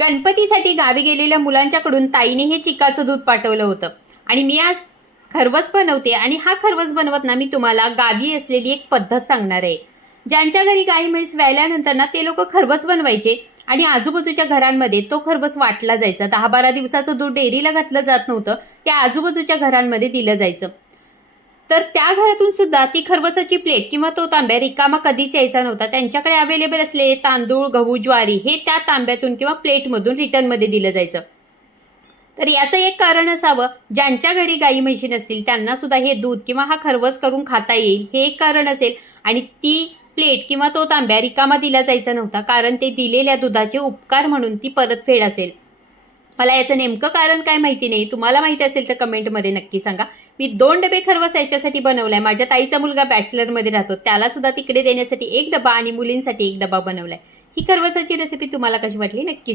गणपतीसाठी गावी गेलेल्या मुलांच्याकडून ताईने हे चिकाचं दूध पाठवलं होतं. आणि मी आज खरवस बनवते आणि हा खरवस बनवताना मी तुम्हाला गावी असलेली एक पद्धत सांगणार आहे. ज्यांच्या घरी गाई म्हैस व्यायल्यानंतर ना ते लोक खरवस बनवायचे आणि आजूबाजूच्या घरांमध्ये तो खरवस वाटला जायचा. दहा बारा दिवसाचं दूध डेअरीला घातलं जात नव्हतं त्या आजूबाजूच्या घरांमध्ये दिलं जायचं. तर त्या घरातून सुद्धा ती खरवसाची प्लेट किंवा तो तांब्या रिकामा कधीच यायचा नव्हता. त्यांच्याकडे अवेलेबल असलेले तांदूळ गहू ज्वारी हे त्या तांब्यातून किंवा प्लेटमधून रिटर्नमध्ये दिलं जायचं. तर याचं एक कारण असावं ज्यांच्या घरी गाई म्हशी नसतील त्यांना सुद्धा हे दूध किंवा हा खरवस करून खाता येईल हे एक कारण असेल. आणि ती प्लेट किंवा तो तांब्या रिकामा दिला जायचा नव्हता कारण ते दिलेल्या दुधाचे उपकार म्हणून ती परतफेड असेल. मला याचं नेमकं कारण काय माहिती नाही. तुम्हाला माहिती असेल तर कमेंटमध्ये नक्की सांगा. मी दोन डबे खरवस याच्यासाठी बनवलाय. माझ्या ताईचा मुलगा बॅचलरमध्ये राहतो. त्याला सुद्धा तिकडे देण्यासाठी एक डबा आणि मुलींसाठी एक डबा बनवलाय. ही खरवसाची रेसिपी तुम्हाला कशी वाटली नक्की